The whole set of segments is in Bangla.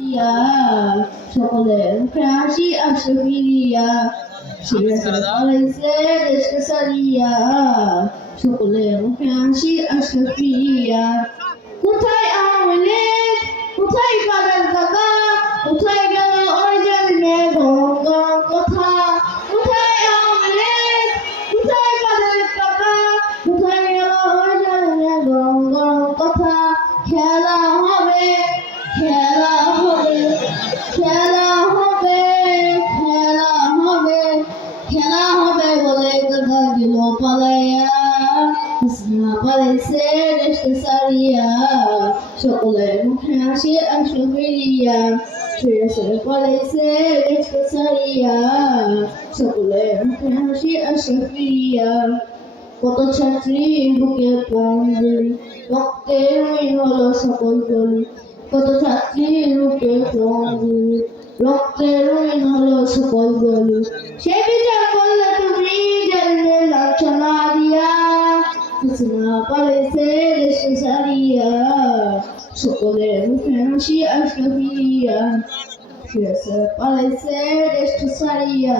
ইয়া সকলের মুখে হাসি আশরফিয়া আলাইছে দেশকে আসো ফিরিয়া ফিরেছে পালাইছে দেশকে সারিয়া সকলের মুখে হাসি আসো ফিরিয়া কত ছাত্রী বুকে পঙ্গুলি রক্তের ওই হলো সকল গলি কত ছাত্রী বুকে পঙ্গুলি রক্তের ওই হলো সকল গলি সে বিচার করলে তুমি জানলে লাঞ্ছনা দিয়া হাসিনা পালেছে দেশে সারিয়া সকলের মুখে হাসি আসলো ফিরিয়া ফিরেছে পালাইছে দেশটা সারিয়া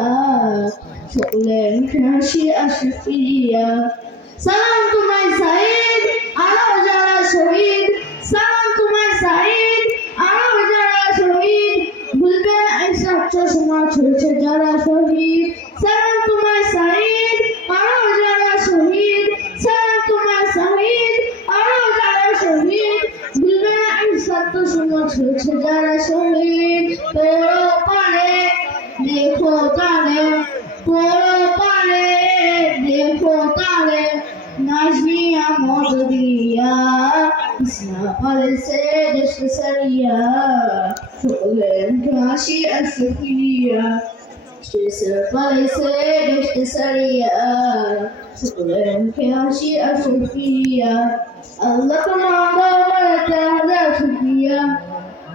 সকলের মুখে হাসি আসলো ফিরিয়া সালাম তোমায় সাইদ আরও যারা শহীদ সালাম তোমায় সাইদ আরও যারা শহীদ ভুলবে না এই ছাত্র সমাজ হয়েছে যারা শহীদ যারা শহীদ তোর পারে দেখো তারে তোর পারে দেখো তারে। নাজমিয়া মদরিয়া ইসনা পালেছে দেশ সারিয়া সকলের ঘাসি আশফিয়া Sir পালেছে দেশ সারিয়া সকলের ঘাসি আশফিয়া আল্লাহ তোমার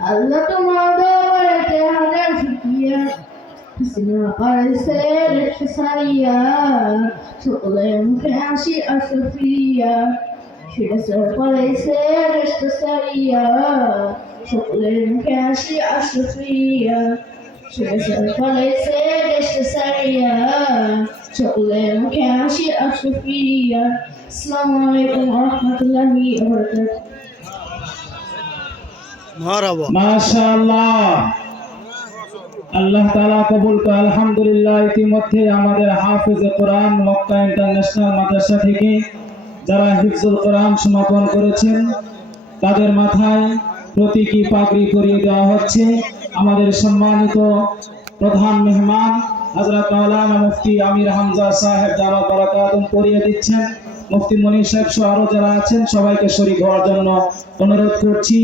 আল্লাহ তোমার দরবারে হাজার শুকরিয়া হাসিনা পাইছে রেখে সারিয়া সকলের মুখে হাসি আশফিয়া শিরসে পাইছে রেখে সারিয়া সকলের মুখে হাসি আশফিয়া শিরসে পাইছে রেখে সারিয়া সকলের মুখে হাসি আশফিয়া আসসালামু আলাইকুম আল্লাহ তাআলা কবুল করে, আলহামদুলিল্লাহ, ইতিমধ্যে আমাদের কোরআন, মক্কা ইন্টারন্যাশনাল মাদ্রাসা থেকে যারা হিফজুল কোরআন সমাপন করেছেন, তাদের মাথায় প্রতীকী পাগড়ি দেওয়া হচ্ছে। আমাদের সম্মানিত প্রধান মেহমান, হযরত মাওলানা মুফতি আমির হামজা সাহেব যারা বারাকাতুম পরিয়ে দিচ্ছেন, মুফতি মনির সাহেব সহ আরও যারা আছেন, সবাইকে শরীক হওয়ার জন্য অনুরোধ করছি।